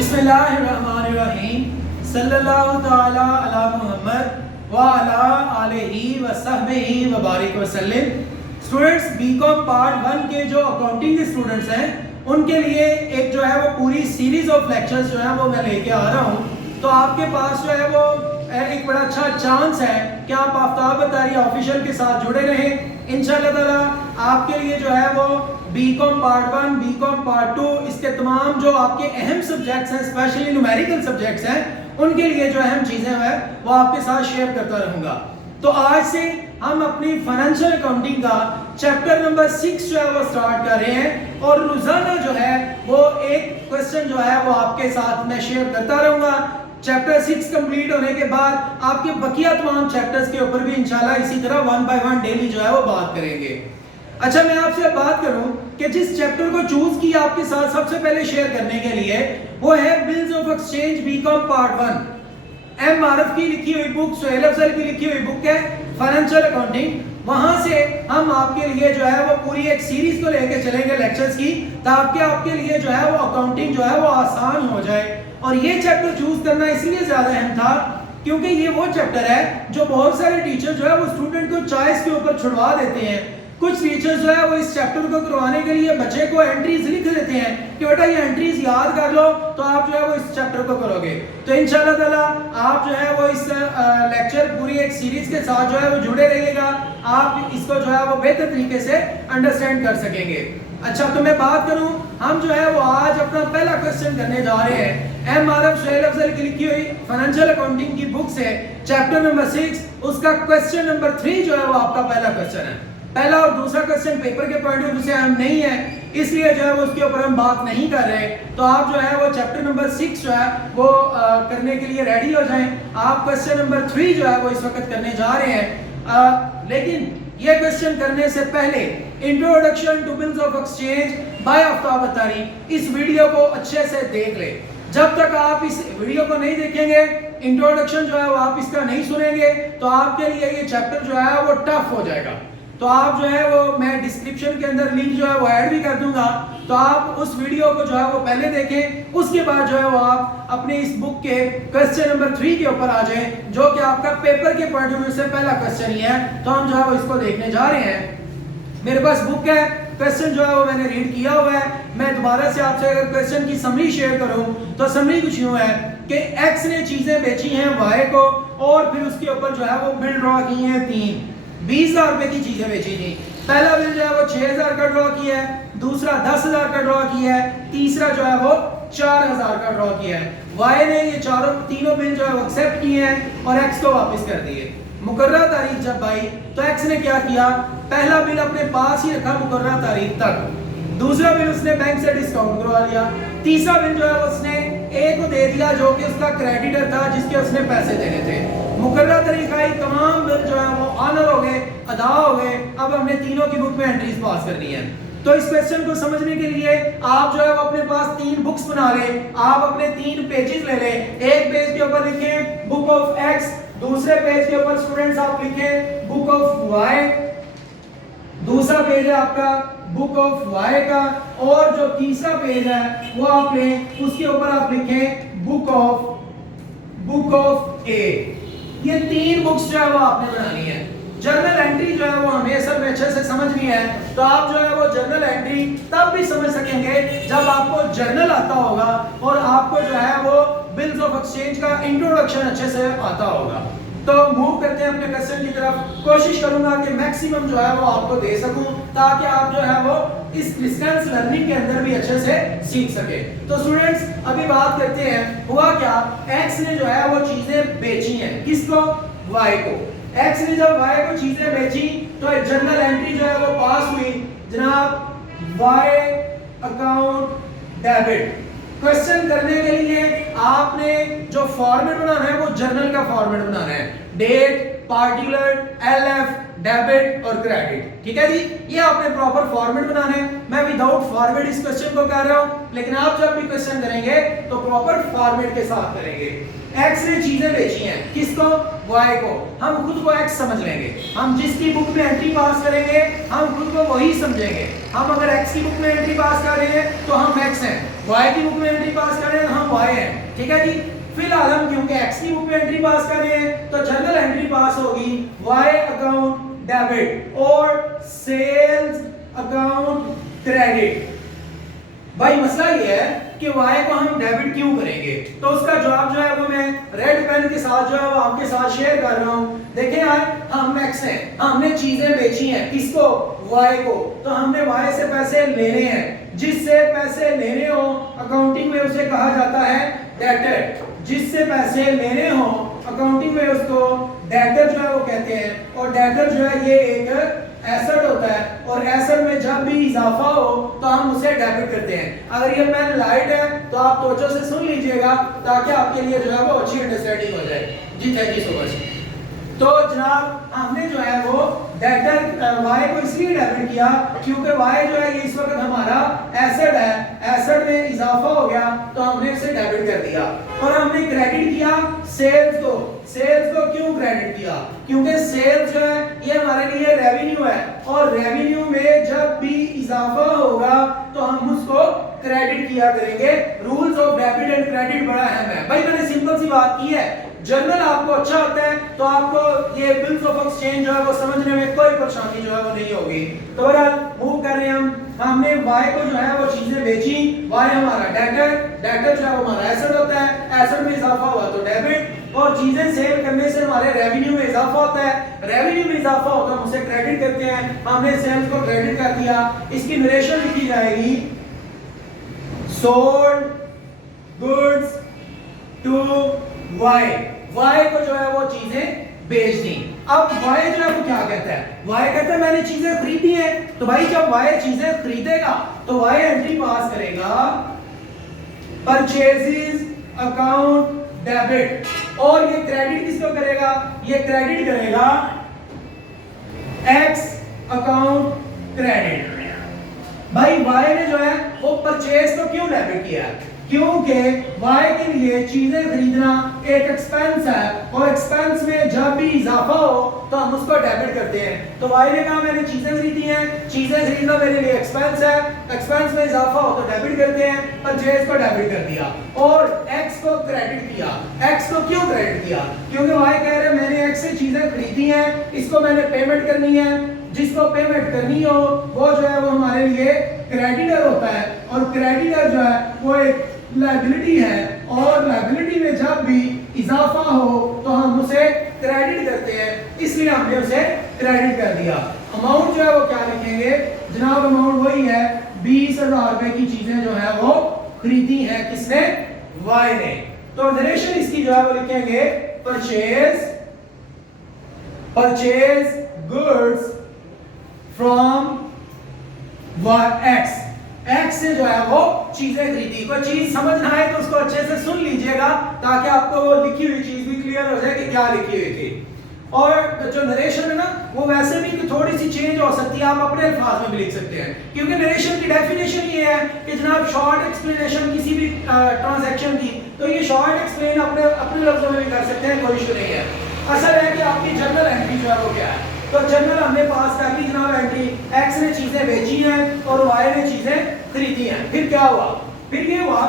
बिस्मिल्लाहिर्रहमानिर्रहीम सल्लल्लाहु ताला अला मुहम्मद व अला आलिहि व सहबिहि व बारिक वसल्लम। स्टूडेंट्स, बीकॉम पार्ट 1 के जो अकाउंटिंग के स्टूडेंट्स हैं उनके लिए एक जो है वो पूरी सीरीज ऑफ लेक्चर्स जो है वो मैं लेके आ रहा हूँ। तो आपके पास जो है वो एक बड़ा अच्छा चांस है कि आप आफ्ताब अतारी ऑफिशियल के साथ जुड़े रहें। इंशाअल्लाह ताला आपके लिए जो है वो बीकॉम पार्ट 1, बीकॉम पार्ट 2, इसके तमाम जो आपके अहम सब्जेक्ट्स हैं, स्पेशली न्यूमेरिकल सब्जेक्ट्स हैं, उनके लिए जो अहम चीज़ें हैं वो आपके साथ शेयर करता रहूँगा। तो आज से हम अपनी फाइनेंशियल अकाउंटिंग का चैप्टर नंबर 6 जो है वो स्टार्ट कर रहे हैं और रोजाना जो है वो एक क्वेश्चन जो है वो आपके साथ मैं शेयर करता रहूँगा। चैप्टर 6 कंप्लीट होने के बाद आपके बकिया तमाम चैप्टर्स के ऊपर भी इंशाल्लाह इसी तरह 1 बाय 1 डेली जो है वो बात करेंगे। अच्छा, मैं आपसे बात करूं कि जिस चैप्टर को चूज किया आपके साथ सबसे पहले शेयर करने के लिए वो है bills of exchange BCom part 1। M Arif की लिखी हुई बुक, सुहेल अफजल की लिखी हुई बुक है फाइनेंशियल अकाउंटिंग। वहां से हम आपके लिए जो है वो पूरी एक सीरीज को लेके चलेंगे लेक्चर्स की, ताकि आपके लिए जो है वो अकाउंटिंग जो है वो आसान हो जाए। और ये चैप्टर चूज करना इसलिए ज्यादा अहम था क्योंकि ये वो चैप्टर है जो बहुत सारे टीचर जो है वो स्टूडेंट को चॉइस के ऊपर छुड़वा देते हैं। कुछ टीचर्स जो है वो इस चैप्टर को करवाने के लिए बच्चे को एंट्रीज लिख देते हैं कि बेटा ये एंट्रीज याद कर लो तो आप जो है वो इस चैप्टर को करोगे। तो इंशाल्लाह ताला आप जो है वो इस लेक्चर पूरी एक सीरीज के साथ जो है वो जुड़े रहिएगा, आप इसको जो है वो बेहतर तरीके से अंडरस्टैंड कर सकेंगे। अच्छा, तो मैं बात करूं, हम जो है वो आज अपना पहला क्वेश्चन करने जा रहे हैं। M R F Suhail Afzal की लिखी हुई फाइनेंशियल अकाउंटिंग की बुक से चैप्टर नंबर 6, उसका क्वेश्चन नंबर 3 जो है वो आपका पहला क्वेश्चन है। पहला और दूसरा क्वेश्चन पेपर के पॉइंट ऑफ व्यू से अहम नहीं है, इसलिए जो है वो उसके ऊपर हम बात नहीं कर रहे। तो आप जो है वो चैप्टर नंबर 6 जो है वो करने के लिए रेडी हो जाएं। आप क्वेश्चन नंबर 3 जो है वो इस वक्त करने जा रहे हैं। लेकिन ये क्वेश्चन करने से पहले introduction to bills of exchange by Aftab Attari, इस वीडियो को अच्छे से देख ले। जब तक आप इस वीडियो को नहीं देखेंगे, इंट्रोडक्शन जो है वो आप इसका नहीं सुनेंगे, तो आपके लिए ये चैप्टर जो है वो टफ हो जाएगा। तो आप जो है वो मैं डिस्क्रिप्शन के अंदर लिंक जो है वो ऐड भी कर दूंगा, तो आप उस वीडियो को जो है वो पहले देखें, उसके बाद जो है वो आप अपने इस बुक के क्वेश्चन नंबर 3 के ऊपर आ जाएं, जो कि आपका पेपर के पॉइंट ऑफ व्यू से पहला क्वेश्चन ही है। तो हम जो है वो इसको देखने जा रहे हैं। मेरे पास बुक है, क्वेश्चन जो है वो मैंने रीड किया हुआ है। मैं दोबारा से आपसे अगर क्वेश्चन की समरी शेयर करूं तो समरी कुछ यूं है कि एक्स ने चीजें बेची हैं वाई को और फिर उसके ऊपर जो है वो बिल ड्रॉ की हैं 3 20,000 रुपए की चीजें बेची थी। पहला बिल जो है वो 6,000 का ड्रॉ किया है, दूसरा 10,000 का ड्रॉ किया है, तीसरा जो है वो 4,000 का ड्रॉ किया है। वाई ने ये तीनों बिल जो है वो एक्सेप्ट किए हैं और एक्स को वापस कर दिए। मुकर्रर तारीख जब आई तो एक्स ने क्या किया, पहला बिल अपने पास ही रखा मुकर्रर तारीख तक, दूसरा बिल उसने बैंक से डिस्काउंट करवा लिया, तीसरा बिल जो है उसने ए को दे दिया जो कि उसका क्रेडिटर था जिसके उसने पैसे देने थे। मुकर्रर तारीख आई, तमाम बिल जो है वो ऑनर हो गए, अदा हो गए। अब हमने तीनों की बुक में एंट्रीज पास करनी है। तो इस क्वेश्चन को समझने के लिए आप जो है वो अपने पास 3 बुक्स बना ले, आप अपने 3 पेजेस ले ले। एक पेज के ऊपर लिखें बुक ऑफ एक्स, दूसरे पेज के ऊपर स्टूडेंट्स आप लिखें बुक ऑफ वाई, दूसरा पेज है आपका बुक ऑफ वाई का, और जो तीसरा पेज है वो आप लें, उसके ऊपर आप लिखें बुक ऑफ ए। ये 3 बुक्स जो है वो आपने बनानी है। जर्नल एंट्री जो है वो हमें असल में अच्छे से समझनी है, तो आप जो है वो जर्नल एंट्री तब भी समझ सकेंगे जब आपको जर्नल आता होगा और आपको जो है वो बिल्स ऑफ एक्सचेंज का इंट्रोडक्शन अच्छे से आता होगा। तो मूव करते हैं अपने क्वेश्चन की तरफ। कोशिश करूंगा कि मैक्सिमम जो है वो आपको दे सकूं ताकि आप जो है वो इस डिस्टेंस लर्निंग के अंदर भी अच्छे से सीख सके। तो स्टूडेंट्स, अभी बात करते हैं हुआ क्या। एक्स ने जो है वो चीजें बेची हैं, किसको, वाई को। एक्स ने जब वाई को चीजें बेची तो एक जर्नल एंट्री जो है वो पास हुई, जनाब वाई अकाउंट डेबिट। क्वेश्चन करने के लिए आपने जो फॉर्मेट बनाना है वो जर्नल का फॉर्मेट बनाना है। डेट, पार्टिकुलर, एलएफ, डेबिट और क्रेडिट। ठीक है जी, ये आपने प्रॉपर फॉर्मेट बनाना है। मैं विदाउट फॉर्मेट इस क्वेश्चन को कर रहा हूं, लेकिन आप जब भी क्वेश्चन करेंगे तो प्रॉपर फॉर्मेट के साथ करेंगे। एक्स ने चीजें बेची हैं, किसको? वाई को। हम खुद को एक्स समझ लेंगे। हम जिसकी बुक में एंट्री पास करेंगे हम खुद को वही समझेंगे। हम अगर एक्स की बुक में एंट्री पास कर रहे हैं तो हम एक्स हैं, वाई की बुक में एंट्री पास कर रहे हैं हम वाई हैं। ठीक है जी, फिलहाल हम क्योंकि एक्स की बुक में एंट्री पास कर रहे हैं तो जनरल एंट्री पास होगी वाई अकाउंट डेबिट और सेल्स अकाउंट क्रेडिट। भाई मसला ये है कि y को हम डेबिट क्यों करेंगे, तो उसका जवाब जो है वो मैं रेड पेन के साथ जो है वो आपके साथ शेयर कर रहा हूं। देखें यार, हम एक्स हैं, हमने चीजें बेची हैं, किसको? y को। तो हमने y से पैसे लेने हैं। जिससे पैसे लेने हो अकाउंटिंग में उसे कहा जाता है डेटर। जिससे पैसे लेने हो अकाउंटिंग में उसको डेटर जो है वो कहते हैं। और डेटर जो है ये एक एसेट होता है और एसेट में जब भी इजाफा हो तो हम उसे डेबिट करते हैं। अगर ये पेन लाइट है तो आप तवज्जो से सुन लीजिएगा ताकि आपके लिए जो है वो अच्छी अंडरस्टैंडिंग हो जाए। जी थैंक यू सो मच। तो जनाब हमने जो है वो डेटर वाई को इसलिए डेबिट किया क्योंकि वाई जो है ये इस वक्त हमारा एसेट है, एसेट में इजाफा हो गया तो हमने इसे डेबिट कर दिया। और हमने क्रेडिट किया सेल्स को। सेल्स को क्यों क्रेडिट किया? क्योंकि सेल्स जो है ये हमारे लिए रेवेन्यू है और रेवेन्यू में जब भी इजाफा होगा तो हम उसको क्रेडिट किया करेंगे। Rules of debit and credit बड़ा अहम है। भाई मैंने सिंपल सी बात की है, जर्नल आपको अच्छा होता है तो आपको ये बिल्स ऑफ एक्सचेंज जो है वो समझने में कोई परेशानी जो है वो नहीं होगी। तो बहरहाल मूव कर रहे हैं हमने y को जो है वो चीजें बेची, y हमारा डेटर, डेटर जो है वो हमारा एसेट होता है, एसेट में इजाफा हुआ तो डेबिट। और चीजें सेल करने से हमारे रेवेन्यू में इजाफा होता है, रेवेन्यू में इजाफा होता है हम उसे क्रेडिट करते हैं। हमने सेल्स को क्रेडिट कर दिया। इसकी नरेशन लिखी जाएगी sold goods to y। y को जो है वो चीजें बेच दी। अब y जो है वो क्या कहता है? y कहता है मैंने चीजें खरीदी हैं। तो भाई जब y चीजें खरीदेगा तो y एंट्री पास करेगा परचेजेस अकाउंट डेबिट। और ये क्रेडिट किसको करेगा? ये क्रेडिट करेगा x अकाउंट क्रेडिट। भाई y ने जो है वो परचेज तो क्यों डेबिट किया है? क्योंकि y के लिए चीजें खरीदना एक एक्सपेंस है और एक्सपेंस में जब भी इजाफा हो तो हम उसको डेबिट करते हैं। तो y ने कहा मैंने चीजें खरीदी हैं, चीजें खरीदना मेरे लिए एक्सपेंस है, एक्सपेंस में इजाफा हो तो डेबिट करते हैं, परचेज को डेबिट कर दिया और x को क्रेडिट किया। x को क्यों क्रेडिट किया? क्योंकि y कह रहे हैं मैंने x से चीजें खरीदी हैं, इसको मैंने पेमेंट करनी है। जिसको पेमेंट करनी हो वो जो है वो हमारे लिए क्रेडिटर होता है और क्रेडिटर जो है वो एक लायबिलिटी है और लायबिलिटी में जब भी इजाफा हो तो हम उसे क्रेडिट करते हैं, इसलिए हमने उसे क्रेडिट कर दिया। अमाउंट जो है वो क्या लिखेंगे जनाब? अमाउंट वही है 20,000 रुपए की चीजें जो है वो खरीदी हैं। किसने? y ने। तो नरेशन इसकी जो है वो लिखेंगे purchase goods from x। x से जो है वो चीजें खरीदी। कोई चीज समझ ना आए तो उसको अच्छे से सुन लीजिएगा ताकि आपको वो लिखी हुई चीज भी क्लियर हो जाए कि क्या लिखी हुई थी। और जो नरेशन है ना वो वैसे भी थोड़ी सी चेंज हो सकती है, आप अपने अल्फाज में भी लिख सकते हैं क्योंकि नरेशन की डेफिनेशन ये है कि जनाब शॉर्ट एक्सप्लेनेशन किसी भी ट्रांजैक्शन की, तो ये शॉर्ट एक्सप्लेन अपने लफ्जों में भी कर सकते हैं, कोई इशू नहीं है। असल है कि आपकी जर्नल एंट्री जो है वो क्या है। तो जर्नल हमने पास कर ली जनाब एंट्री, x ने चीजें बेची हैं और y ने चीजें खरीदी हैं। फिर क्या हुआ? फिर ये हुआ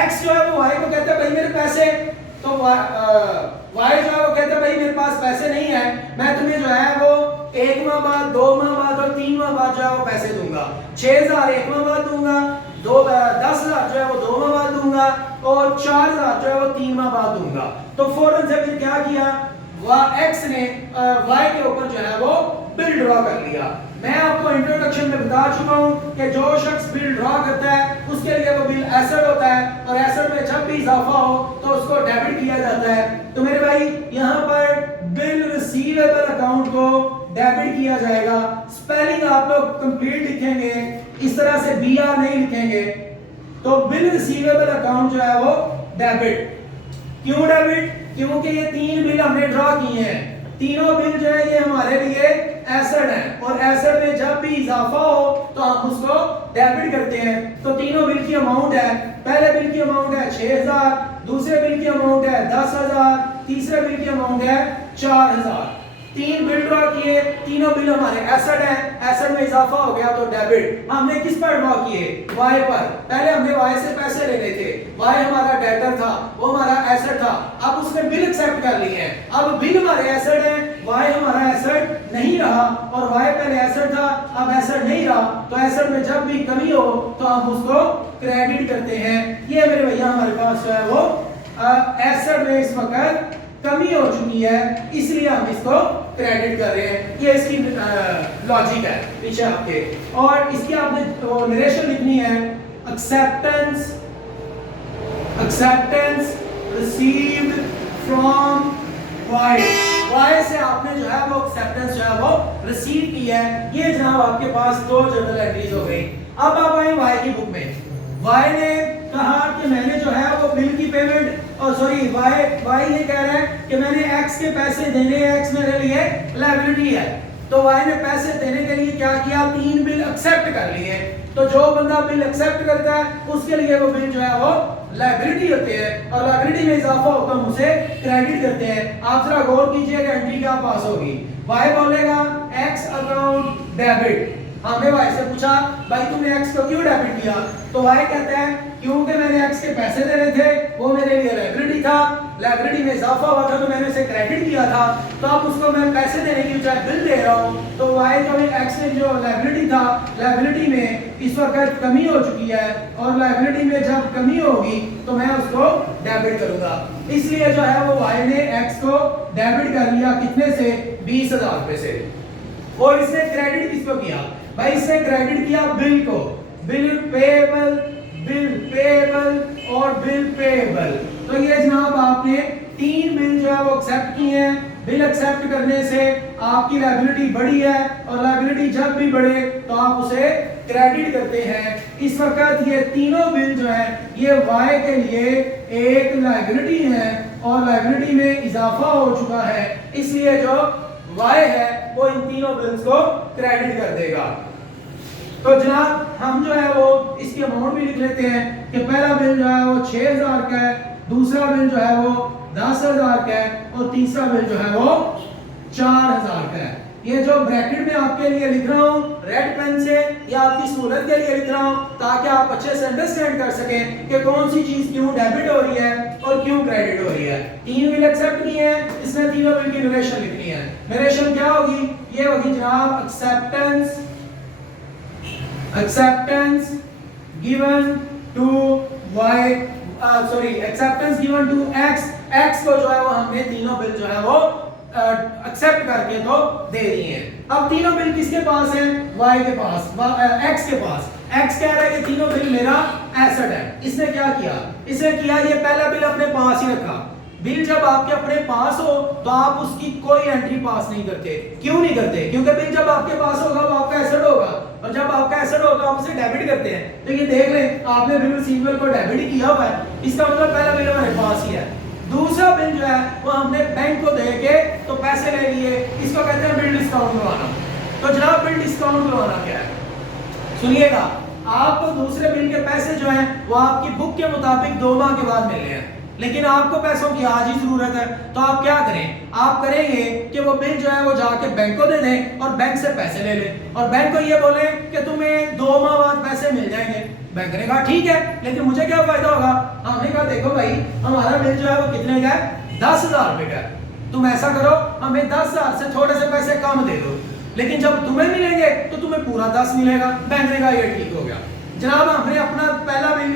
x जो है वो y को कहता है भाई मेरे पैसे, तो y जो है वो कहता है भाई मेरे पास पैसे नहीं है, मैं तुम्हें जो है वो 1 माह बाद, 2 माह बाद और 3 माह बाद जो है वो पैसे दूंगा। 6,000 1 माह बाद दूंगा, 10,000 जो है वो 2 माह बाद दूंगा और 4,000 जो है वो 3 माह बाद दूंगा। तो फौरन से फिर क्या किया? x ने y के ऊपर जो है वो बिल ड्रॉ कर लिया। मैं आपको इंट्रोडक्शन में बता चुका हूं कि जो शख्स बिल ड्रॉ करता है उसके लिए वो बिल एसेट होता है और एसेट में जब भी इजाफा हो तो उसको डेबिट किया जाता है। तो मेरे भाई यहाँ पर बिल रिसीवेबल अकाउंट को डेबिट किया जाएगा। स्पेलिंग आप लोग कंप्लीट लिखेंगे, इस तरह से BR नहीं लिखेंगे। तो बिल रिसीवेबल अकाउंट जो है वो डेबिट। क्यों डेबिट? क्योंकि ये 3 बिल हमने ड्रॉ किए हैं, तीनों बिल जो है ये हमारे लिए एसेट है और एसेट में जब भी इजाफा हो तो हम उसको डेबिट करते हैं। तो तीनों बिल की अमाउंट है, पहले बिल की अमाउंट है 6000, दूसरे बिल की अमाउंट है 10000, तीसरे बिल की अमाउंट है 4000। तीन बिल ड्रॉ किए, तीनों बिल हमारे एसेट है, एसेट में इजाफा हो गया तो डेबिट। हमने किस पर ड्रॉ किए? वाई पर। पहले हमने वाई से पैसे लेने थे, वाई हमारा डेटर था, वो हमारा एसेट था। अब उसने बिल एक्सेप्ट कर लिए हैं, अब बिल हमारे एसेट है, वाई हमारा एसेट नहीं रहा और वाई पहले एसेट था, अब एसेट नहीं रहा। तो एसेट में जब भी कमी हो तो हम उसको क्रेडिट करते हैं। ये मेरे भैया हमारे पास जो है वो एसेट में इस वक्त कमी हो चुकी है, इसलिए हम इसको क्रेडिट कर रहे हैं। ये इसकी लॉजिक है पीछे आपके। और इसकी आपने नरेशन लिखनी है, acceptance received from Y. Y से आपने जो है वो एक्सेप्टेंस जो है वो रिसीव की है। ये जनाब आपके पास दो जर्नल एंट्रीज हो गई। अब आप आए वाई की बुक में। वाई ने कहा कि मैंने जो है वो बिल की पेमेंट, और सॉरी वाई ये कह रहा है कि मैंने एक्स के पैसे देने, एक्स मेरे लिए लायबिलिटी है। तो वाई ने पैसे देने के लिए क्या किया? तीन बिल एक्सेप्ट कर लिए। तो जो बंदा बिल एक्सेप्ट करता है उसके लिए वो बिल जो है वो लायबिलिटी होते हैं और लायबिलिटी में इजाफा होकर हम उसे क्रेडिट करते हैं। आप जरा गौर कीजिएगा एंट्री क्या पास होगी। वाई बोलेगा एक्स अकाउंट डेबिट। हमने वाई से पूछा भाई तुमने एक्स को क्यों डेबिट किया? तो वाई कहता है क्योंकि मैंने एक्स के पैसे देने थे, वो मेरे लिए लायबिलिटी था, लायबिलिटी में इजाफा हुआ था तो मैंने उसे क्रेडिट किया था। तो अब उसको मैं पैसे देने की बजाय बिल दे रहा हूँ। तो वाई जो एक्स में जो लायबिलिटी था, लायबिलिटी में इस वक्त कमी हो चुकी है और लायबिलिटी में जब कमी होगी तो मैं उसको डेबिट करूंगा। इसलिए जो है वो वाई ने एक्स को डेबिट कर लिया। कितने से? 20000 रुपए से। और इसने क्रेडिट किसको किया? भाई इसने क्रेडिट किया बिल को। बिल पेएबल और बिल पेएबल। तो ये जनाब आपने तीन बिल जो है वो एक्सेप्ट किए हैं। बिल एक्सेप्ट करने से आपकी लायबिलिटी बढ़ी है और लायबिलिटी जब भी बढ़े तो आप उसे क्रेडिट करते हैं। इस वक्त ये तीनों बिल जो है ये वाई के लिए एक लायबिलिटी है और लायबिलिटी में इजाफा हो चुका है, इसलिए जो वाई है वो इन तीनों बिल्स को क्रेडिट कर देगा। तो जनाब हम जो है वो इसकी अमाउंट भी लिख लेते हैं कि पहला बिल जो है वो 6000 का है, दूसरा बिल जो है वो 10000 का है और तीसरा बिल जो है वो 4000 का है। ये जो ब्रैकेट में आपके लिए लिख रहा हूँ रेड पेन से, या आपकी सहूलत के लिए लिख रहा हूँ ताकि आप अच्छे से अंडरस्टैंड कर सकें कि कौन सी चीज क्यों डेबिट हो रही है और क्यों क्रेडिट हो रही है। तीन बिल एक्सेप्ट किए हैं, इसमें तीनों बिल की नरेशन लिखनी है। नरेशन क्या होगी? ये होगी जनाब acceptance given to Y, sorry acceptance given to X. X को जो है वो हमने तीनों बिल जो है वो एक्सेप्ट करके तो दे दिए हैं। अब तीनों बिल किसके पास है? वाई के पास, एक्स के पास। एक्स कह रहा है कि तीनों बिल मेरा एसेट है। इसने क्या किया? इसने किया ये पहला बिल अपने पास ही रखा। बिल जब आपके अपने पास हो तो आप उसकी कोई एंट्री पास नहीं करते। क्यों नहीं करते? क्योंकि बिल जब आपके पास होगा वो आपका एसेट होगा और जब आपका एसेट होगा आप उसे डेबिट करते हैं। तो ये देख लें आपने बिल रिसीवेबल को डेबिट किया हुआ है, इसका मतलब पहला बिल हमारे पास ही है। दूसरा बिल जो है वो हमने बैंक को दे के तो पैसे ले लिए, इसको कहते हैं बिल डिस्काउंट करवाना। तो जनाब बिल डिस्काउंट करवाना क्या है? सुनिएगा, आपको दूसरे बिल के पैसे जो हैं वो आपकी बुक के मुताबिक 2 माह के बाद मिलने हैं, लेकिन आपको पैसों की आज ही जरूरत है। तो आप क्या करें? आप करेंगे कि वो बिल जो है वो जाके बैंक को दे दें और बैंक से पैसे ले लें और बैंक को ये बोले कि तुम्हें 2 माह बाद पैसे मिल जाएंगे। बैंक ने कहा ठीक है, लेकिन मुझे क्या फायदा होगा? हमने कहा देखो भाई हमारा बिल जो है वो कितने का है? 10000 रुपए का है। तुम ऐसा करो हमें 10000 से थोड़े से पैसे कम दे दो, लेकिन जब तुम्हें मिलेंगे तो तुम्हें पूरा 10 मिलेगा। बैंक ने कहा ये ठीक हो गया। जनाब हमने अपना पहला बिल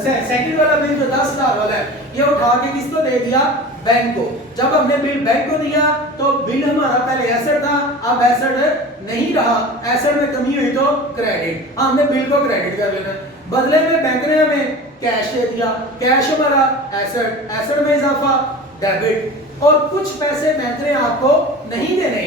सेकंड वाला बिल जो 10000 वाला है ये उठा के किसको दे दिया? बैंक को। जब हमने बिल बैंक को दिया तो बिल हमारा पहले एसेट था, अब एसेट नहीं रहा, एसेट में कमी हुई तो क्रेडिट। हमने बिल को क्रेडिट कर लेना। बदले में बैंक ने हमें कैश दे दिया, कैश हमारा एसेट, एसेट में इजाफा डेबिट। और कुछ पैसे बैंक ने आपको नहीं देने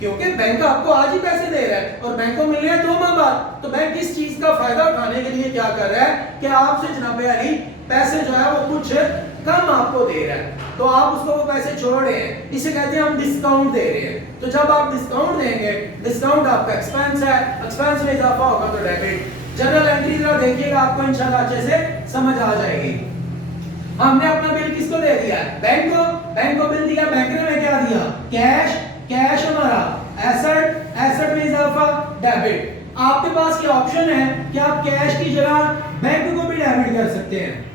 क्योंकि बैंक आपको आज ही पैसे दे रहा है और बैंक को मिल रहे हैं 2 माह बाद। तो बैंक इस चीज का फायदा उठाने के लिए क्या कर रहा है कि आपसे जनाब अली पैसे जो है वो कुछ कुछ कम आपको दे रहा है, तो आप उसको वो पैसे छोड़ रहे हैं, इसे कहते हैं हम डिस्काउंट दे रहे हैं। तो जब आप डिस्काउंट देंगे, डिस्काउंट आपका एक्सपेंस है, एक्सपेंस में इजाफा होगा तो डेबिट। जनरल एंट्री जरा देखिएगा, आपको इंशाल्लाह अच्छे से समझ आ जाएगी। हमने अपना बिल किसको दे दिया है? बैंक को। बैंक को बिल दिया, बैंक ने हमें क्या दिया? कैश। कैश हमारा एसेट, एसेट में इजाफा डेबिट। आपके पास क्या ऑप्शन है कि आप कैश की जगह बैंक को भी डेबिट कर सकते हैं।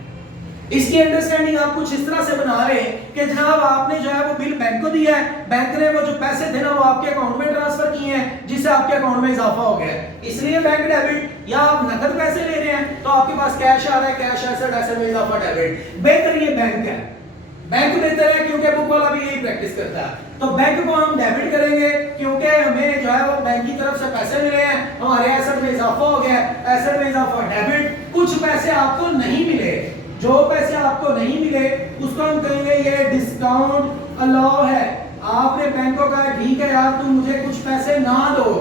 इसकी अंडरस्टैंडिंग आप कुछ इस तरह से बना रहे हैं कि जनाब आपने जो है वो बिल बैंक को दिया है, बैंक ने वो जो पैसे थे ना वो आपके अकाउंट में ट्रांसफर किए हैं, जिससे आपके अकाउंट में इजाफा हो गया है, इसलिए बैंक डेबिट। या आप नकद पैसे ले रहे हैं तो आपके पास कैश आ रहा है, कैश एसेट, एसेट में इजाफा डेबिट। बेहतर ये बैंक है, बैंक बेहतर है क्योंकि बुक वाला भी यही प्रैक्टिस करता है। तो बैंक को हम डेबिट करेंगे क्योंकि हमें जो है वो बैंक की तरफ से पैसे मिले हैं, हमारे एसेट में इजाफा हो गया, एसेट में इजाफा डेबिट। कुछ पैसे आपको नहीं मिले, जो पैसे आपको नहीं मिले उसको हम कहेंगे ये डिस्काउंट अलाउ है। आपने बैंक को कहा ठीक है यार तुम मुझे कुछ पैसे ना दो,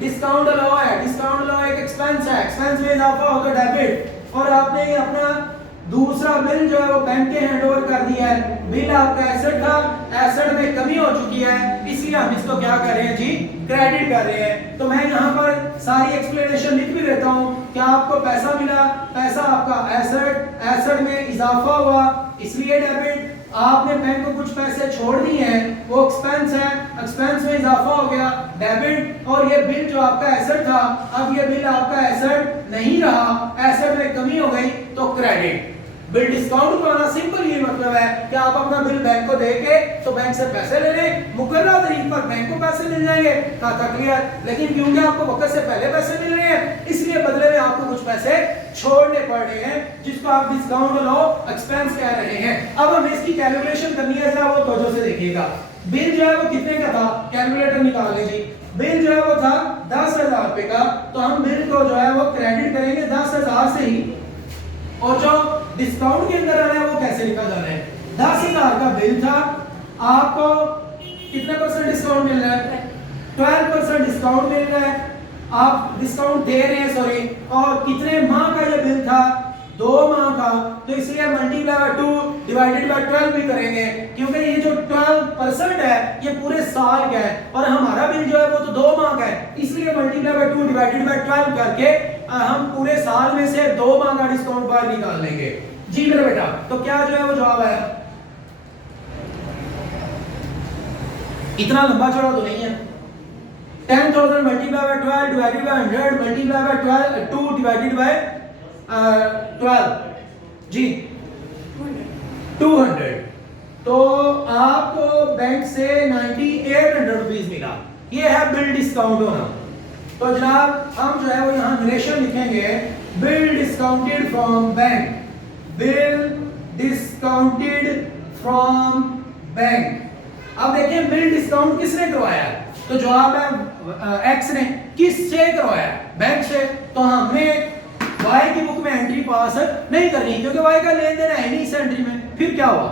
डिस्काउंट अलाउ है। डिस्काउंट अलाउ एक एक्सपेंस है, एक्सपेंस में इजाफा हो तो डेबिट। और आपने अपना दूसरा बिल जो है वो बैंक के हैंड ओवर कर दिया है। बिल आपका एसेट था, एसेट में कमी हो चुकी है, इसलिए हम इसको क्या कर रहे हैं जी? क्रेडिट कर रहे हैं। तो मैं यहाँ पर सारी एक्सप्लेनेशन लिख भी देता हूँ कि आपको पैसा मिला, पैसा आपका एसेट, एसेट में इजाफा हुआ इसलिए डेबिट। आपने बैंक को कुछ पैसे छोड़ दिए हैं, वो एक्सपेंस है, एक्सपेंस में इजाफा हो गया डेबिट। और ये बिल जो आपका एसेट था, अब ये बिल आपका एसेट नहीं रहा, एसेट में कमी हो गई तो क्रेडिट। बिल डिस्काउंट करना सिंपल ये मतलब है कि आप अपना बिल बैंक को देके तो बैंक से पैसे ले लें, मुकर्रर तारीख पर बैंक को पैसे मिल जाएंगे, खाता क्लियर। लेकिन क्योंकि आपको वक्त से पहले पैसे मिल रहे हैं इसलिए बदले में आपको कुछ पैसे छोड़ने पड़ रहे हैं, जिसको आप डिस्काउंट लो एक्सपेंस कह रहे हैं। अब हमें इसकी कैलकुलेशन करनी है, जरा वो तवज्जो से देखिएगा। बिल जो है वो कितने का था? कैलकुलेटर निकाल लीजिए। बिल जो है वो था 10,000 रुपए का, तो हम बिल को जो है वो क्रेडिट करेंगे 10,000 से ही। और जो डिस्काउंट के अंदर आ रहा है वो कैसे लिखा जा रहा है? 10,000 का बिल था, आपको कितने परसेंट डिस्काउंट मिल रहा है? 12% डिस्काउंट मिल रहा है, आप डिस्काउंट दे रहे हैं सॉरी। और कितने माह का ये बिल था? 2 माह का, तो इसलिए मल्टीप्लाई बाय 2 डिवाइडेड बाय 12 भी करेंगे क्योंकि ये जो 12% है ये पूरे साल का है और हमारा बिल जो है वो तो 2 माह का है, इसलिए मल्टीप्लाई बाय 2 डिवाइडेड बाय 12 करके हम पूरे साल में से 2 माह का डिस्काउंट बाहर निकाल लेंगे। जी मेरा बेटा, तो क्या जो है वो जवाब आया? इतना लंबा चौड़ा तो नहीं है। 10,000 multiply by 12 divided by 100 multiply by 12 2 divided by 12 जी 200। तो आपको बैंक से 9800 रुपीस मिला। ये है बिल डिस्काउंट होना। तो जनाब हम जो है वो यहाँ नरेशन लिखेंगे, bill discounted from bank, bill discounted from bank. अब देखिए बिल डिस्काउंट किसने करवाया? तो जवाब है एक्स ने। किससे करवाया? बैंक से। तो हमने वाई की बुक में एंट्री पास नहीं करनी क्योंकि वाई का लेन देन है नहीं इस एंट्री में। फिर क्या हुआ?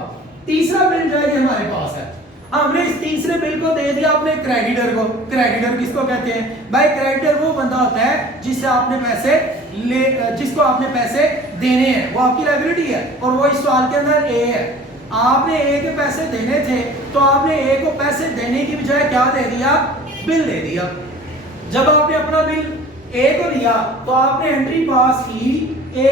तीसरा बिल जो है ये हमारे पास है, हमने इस तीसरे बिल को दे दिया अपने क्रेडिटर को। क्रेडिटर किसको कहते हैं भाई? क्रेडिटर वो बंदा होता है जिससे आपने पैसे ले, जिसको आपने पैसे देने हैं, वो आपकी लायबिलिटी है और वो इस सवाल के अंदर ए है। आपने ए के पैसे देने थे तो आपने ए को पैसे देने की बजाय क्या दे दिया? बिल दे दिया। जब आपने अपना बिल ए को दिया तो आपने एंट्री पास की ए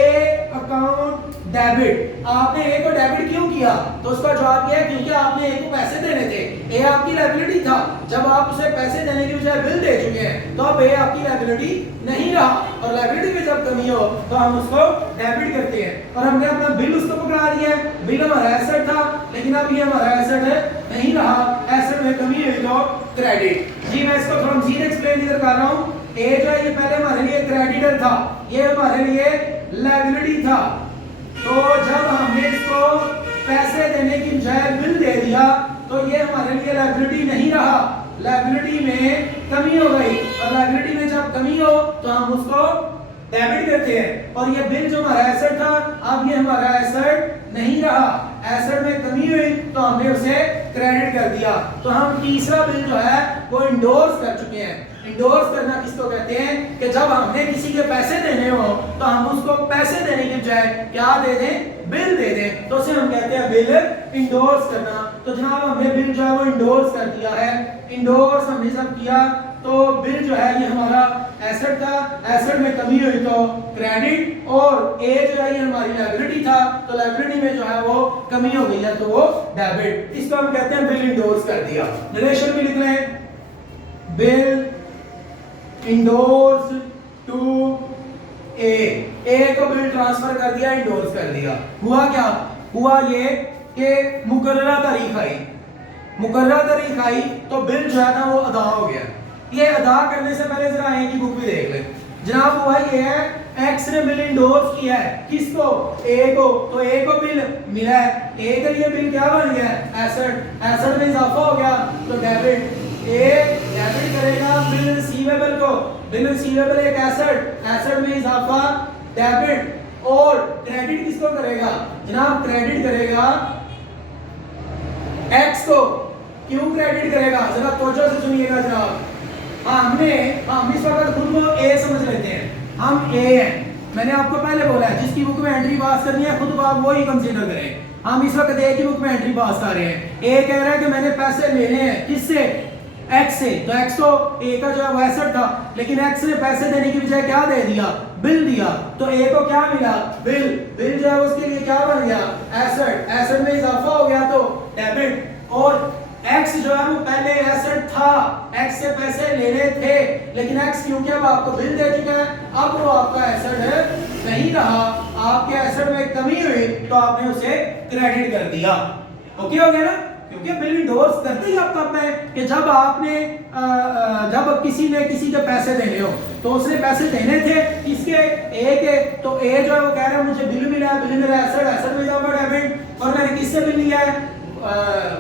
अकाउंट डेबिट। आपने ए को डेबिट क्यों किया? तो उसका जवाब यह है क्योंकि आपने ए को पैसे देने थे, ए आपकी लायबिलिटी था। जब आप उसे पैसे देने की बजाय बिल दे चुके हैं तो अब ए आपकी लायबिलिटी नहीं रहा और लायबिलिटी में जब कमी हो तो हम उसको डेबिट करते हैं। और हमने अपना बिल उसको पकड़ा दिया है, बिल हमारा एसेट था लेकिन अब ये हमारा एसेट नहीं रहा, एसेट में कमी हुई तो क्रेडिट। जी मैं इसको थोड़ा मजीद एक्सप्लेन इधर कर रहा हूँ। ए जो है ये पहले हमारे लिए क्रेडिटर था, ये हमारे लिए लायबिलिटी था। तो जब हमने इसको पैसे देने की बजाय बिल दे दिया तो ये हमारे लिए लायबिलिटी नहीं रहा, लायबिलिटी में कमी हो गई और लायबिलिटी में जब कमी हो तो हम उसको डेबिट करते हैं। और ये बिल जो हमारा एसेट था अब ये हमारा एसेट नहीं रहा, एसेट में कमी हुई तो हमने उसे क्रेडिट कर दिया। तो हम तीसरा बिल जो है वो इंडोर्स कर चुके हैं। इंडोर्स करना किसको कहते हैं कि जब हमने किसी के पैसे देने हो तो हम उसको पैसे देने की बजाय क्या दे दें, बिल दे दें, तो उसे हम कहते हैं बिल इंडोर्स करना। तो जनाब हमने बिल जो है वो इंडोर्स कर दिया है। इंडोर्स हमने सब किया तो बिल जो है ये हमारा एसेट था, एसेट में कमी हुई तो क्रेडिट, और ए जो है ये हमारी लायबिलिटी था तो लायबिलिटी में जो है वो कमी हो गई है तो वो डेबिट। इसको हम कहते हैं बिल इंडोर्स कर दिया। रिलेशन भी लिख लें, बिल इंडोर्स टू ए को बिल ट्रांसफर कर दिया, इंडोर्स कर दिया। हुआ क्या, हुआ ये कि मुकर्ररा तारीख आई, मुकर्ररा तारीख आई तो बिल जो है ना वो अदा हो गया। ये अदा करने से पहले जरा ए की बुक भी देख लें। जनाब हुआ ये है एक्स ने बिल इंडोर्स किया है, किसको, ए को, तो ए को बिल मिला है, ए के लिए बिल क्या बन गया, एसेट, एसेट में इजाफा हो गया तो डेबिट। ए डेबिट करेगा बिल रिसीवेबल को, बिल रिसीवेबल एक एसेट, एसेट में इजाफा डेबिट, और क्रेडिट किसको करेगा जनाब, क्रेडिट करेगा एक्स को। क्यों क्रेडिट करेगा, जरा तवज्जो से सुनिएगा जनाब। हम इस वक्त खुद को ए समझ लेते हैं, हम ए हैं। मैंने आपको पहले बोला है जिसकी बुक में एंट्री पास करनी है खुद आप वो ही कंसीडर करें। हम इस वक्त ए की बुक में एंट्री पास कर रहे हैं। ए कह रहा है कि मैंने पैसे लेने हैं, किससे, एक्स से, तो एक्स तो ए का जो है वो एसेट था, लेकिन एक्स ने पैसे देने की बजाय क्या दे दिया, बिल दिया, तो ए को क्या मिला, बिल, बिल जो है उसके लिए क्या बन गया, एसेट, एसेट में इजाफा हो गया तो डेबिट। और एक्स जो है वो पहले एसेट था, एक्स से पैसे लेने थे, लेकिन एक्स क्योंकि अब आपको बिल दे चुका है अब वो आपका एसेट नहीं रहा, आपके एसेट में कमी हुई तो आपने उसे क्रेडिट कर दिया। ओके हो गया ना, क्योंकि बिल इंडोर्स करते ही आपका है कि जब आपने जब किसी ने किसी के पैसे देने हो तो उसने पैसे देने थे किसके, ए के, तो ए जो है वो कह रहा है मुझे बिल मिला है, बिल मेरा एसेट, एसेट में जाओ डेबिट, और मैंने किससे बिल लिया है,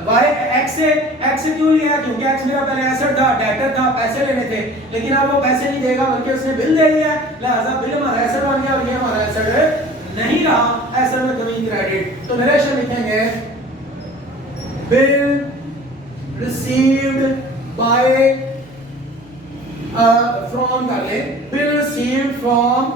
वाई, एक्स से क्यों लिया, क्योंकि एक्स मेरा पहले एसेट था, डेटर था, पैसे लेने थे, लेकिन अब वो पैसे नहीं देगा बल्कि उसने बिल दे दिया, लिहाजा बिल हमारा एसेट बन गया और ये हमारा एसेट नहीं रहा, एसेट में कमी क्रेडिट। तो नरेशन लिखेंगे बिल रिसीव्ड बाय फ्रॉम कर ले, bill received from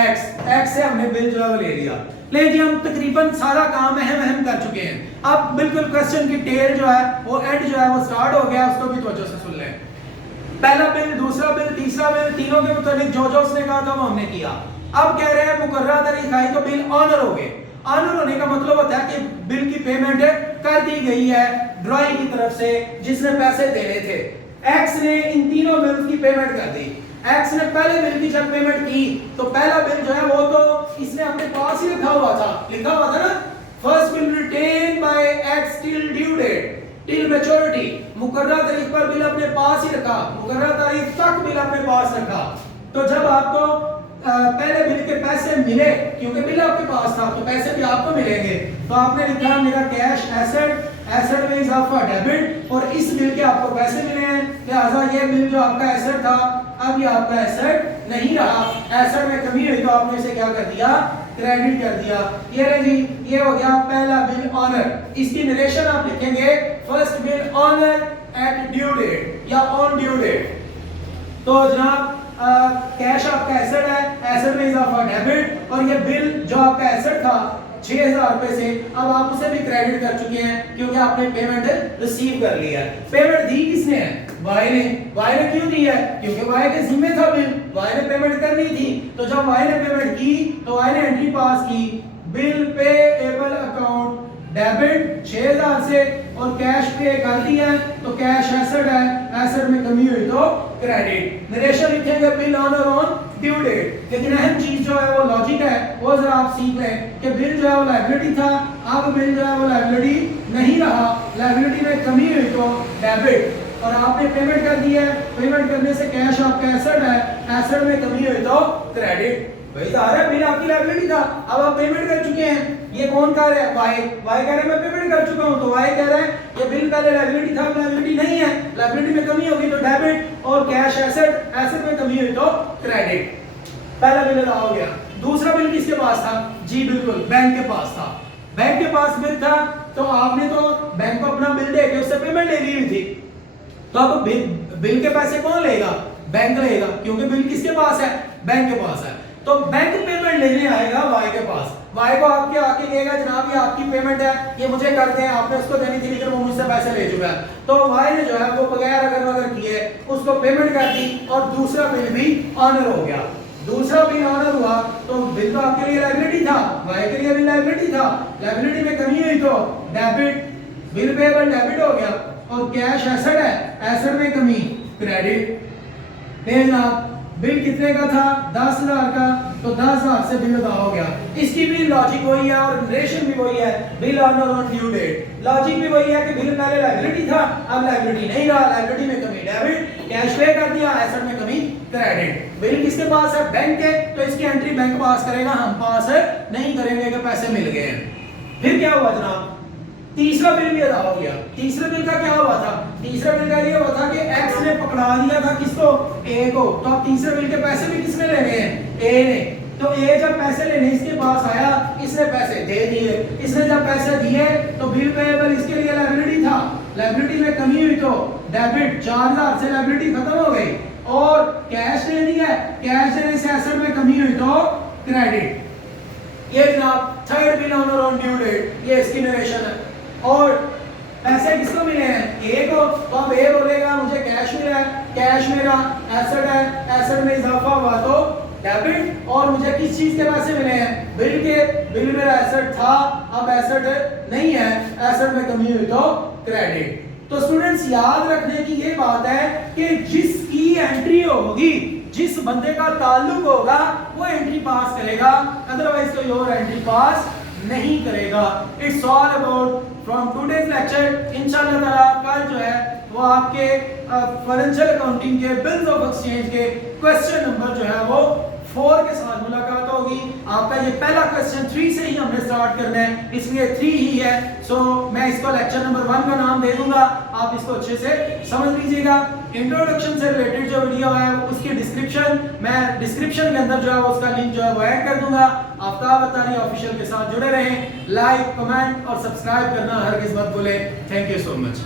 x, x से हमने बिल जो है ले लिया। ले जी हम तकरीबन सारा काम अहम कर चुके हैं। अब बिल्कुल क्वेश्चन की टेल जो है वो एंड जो है वो स्टार्ट हो गया, उसको भी तवज्जो से सुन लें। पहला बिल, दूसरा बिल, तीसरा बिल, तीनों के मुताबिक जो जो उसने कहा था वो हमने किया। अब कह रहे हैं मुकर्ररा तारीख आई तो बिल ऑनर हो गए। ऑनर होने का मतलब होता है कि बिल की पेमेंट कर दी गई है ड्रॉई की तरफ से जिसने पैसे देने थे। एक्स ने इन तीनों बिल की पेमेंट कर दी। एक्स ने पहले बिल की जब पेमेंट की तो पहला बिल जो है वो तो इसने अपने पास ही रखा हुआ था, लिखा हुआ था ना, first bill written by X till due date till maturity, मुकर्ररा तारीख पर बिल अपने पास ही रखा, मुकर्ररा तारीख तक बिल अपने पास रखा। तो जब आपको पहले बिल के पैसे मिले, क्योंकि बिल आपके पास था तो पैसे भी आपको मिलेंगे, तो आपने लिखा मेरा कैश एसेट, एसेट में इजाफा डेबिट, और इस बिल के आपको पैसे मिले हैं, लिहाजा ये बिल जो आपका एसेट था अब ये आपका एसेट नहीं रहा, एसेट में कमी हुई तो आपने इसे क्या कर दिया, क्रेडिट कर दिया। ये रहे जी, ये हो गया पहला बिल ऑनर। इसकी नरेशन आप लिखेंगे first bill honour at due date या ऑन ड्यू डेट। तो जनाब कैश आपका एसेट है, एसेट में इजाफा डेबिट, और ये बिल जो आपका एसेट था 6000 रुपए से अब आप उसे भी क्रेडिट कर चुके हैं क्योंकि आपने पेमेंट रिसीव कर लिया है। पेमेंट दी किसने है, वाई ने। वाई ने क्यों दी है, क्योंकि वाई के जिम्मे था बिल, वाई ने पेमेंट करनी थी। तो जब वाई ने पेमेंट की तो वाई ने एंट्री पास की बिल पेएबल अकाउंट डेबिट 6000 से, और कैश पे कर दिया है तो कैश एसेट है, एसेट में कमी हुई तो क्रेडिट। नरेशन लिखेंगे bill honour on due date. लेकिन अहम चीज जो है वो लॉजिक है, वो जरा आप सीख लें कि बिल जो है वो लायबिलिटी था, अब बिल जो है वो लायबिलिटी नहीं रहा, लायबिलिटी में कमी हुई तो डेबिट, और आपने पेमेंट कर दी है, पेमेंट करने से कैश आपका एसेट है, एसेट में कमी हुई तो क्रेडिट। भाई ज़ाहिर है बिल आपकी लायबिलिटी था, अब आप पेमेंट कर चुके हैं। ये कौन कह रहा है, वाई, वाई कह रहा है मैं पेमेंट कर चुका हूं, तो वाई कह रहा है ये बिल पहले लायबिलिटी था, लायबिलिटी नहीं है, लायबिलिटी में कमी होगी तो डेबिट, और कैश एसेट, एसेट में कमी हुई तो क्रेडिट। पहला बिल अदा हो गया। दूसरा बिल किसके पास था? जी बिल्कुल, बैंक के पास था। बैंक के पास बिल था तो आपने तो बैंक को अपना बिल देके उससे पेमेंट ले ली हुई थी, तो अब बिल के पैसे कौन लेगा? बैंक लेगा, क्योंकि बिल किसके पास है? बैंक के पास है। तो बैंक पेमेंट लेने आएगा वाई के पास, वाई को आपके आके कहेगा जनाब ये आपकी पेमेंट है, ये मुझे कर दें, आपने उसको देनी थी लेकिन वो मुझसे पैसे ले चुका है। तो वाई ने जो है वो बगैर अगर वगर किए उसको पेमेंट कर दी और दूसरा बिल भी ऑनर हो गया। दूसरा बिल ऑनर हुआ तो बिल तो आपके लिए लायबिलिटी था, वाई के लिए भी लायबिलिटी था। लायबिलिटी में कमी हुई तो डेबिट, बिल पेबल डेबिट हो गया और कैश एसेट है, एसेट में कमी क्रेडिट। जनाब बिल कितने का था? 10,000 का, तो 10,000 से बिल अदा हो गया। इसकी भी लॉजिक वही है और नरेशन भी वही है, bill honour on due date. Logic भी वही है कि बिल पहले लायबिलिटी था, अब लायबिलिटी नहीं रहा, लायबिलिटी में कमी डेबिट, कैश पे कर दिया, एसेट में कमी क्रेडिट। बिल किसके पास है? बैंक के, तो इसकी एंट्री बैंक पास करेगा, हम पास नहीं करेंगे कि पैसे मिल गए हैं। फिर क्या हुआ जनाब? तीसरा बिल भी अदा हो गया। तीसरे बिल का क्या हुआ था? तीसरे बिल का ये हुआ था कि एक्स ने पकड़ा दिया था किसको? ए को। तो अब तीसरे बिल के पैसे भी किसने लेने हैं? ए ने। तो ए जब पैसे लेने इसके पास आया, इसने पैसे दे दिए। इसने जब पैसे दिए तो बिल पेएबल इसके लिए लायबिलिटी था, लायबिलिटी में कमी हुई तो डेबिट, 4,000 से लायबिलिटी खत्म हो गई और कैश दे दिया, कैश देने से एसेट में कमी हुई तो क्रेडिट। ये जनाब third bill honour on due date, ये इसकी नरेशन है। और पैसे किसको मिले हैं? ए को। तो अब ए बोलेगा मुझे कैश मिला है, कैश मेरा एसेट है, एसेट में इजाफा हुआ तो डेबिट, और मुझे किस चीज के पैसे मिले हैं? बिल के। बिल मेरा एसेट था, अब एसेट नहीं है, एसेट में कमी हुई तो क्रेडिट। तो स्टूडेंट्स याद रखने की ये बात है कि जिसकी एंट्री होगी, जिस बंदे का ताल्लुक होगा वो एंट्री पास करेगा, अदरवाइज कोई और एंट्री पास नहीं करेगा। It's all about from today's lecture. इंशाल्लाह ताला कल जो है वो आपके फाइनेंशियल अकाउंटिंग के बिल्स ऑफ एक्सचेंज के क्वेश्चन नंबर जो है वो 4 के साथ मुलाकात होगी। आपका ये पहला क्वेश्चन 3 से ही हमने स्टार्ट करना है, इसलिए 3 ही है। सो मैं इसको लेक्चर नंबर 1 का नाम दे दूंगा, आप इसको अच्छे से समझ लीजिएगा। इंट्रोडक्शन से रिलेटेड जो वीडियो है उसकी डिस्क्रिप्शन, मैं डिस्क्रिप्शन के अंदर जो है उसका लिंक जो है वो ऐड कर दूंगा। आफ्ताब अतारी ऑफिशियल के साथ जुड़े रहें, लाइक, कमेंट और सब्सक्राइब करना हरगिज़ मत भूलें। Thank you so much.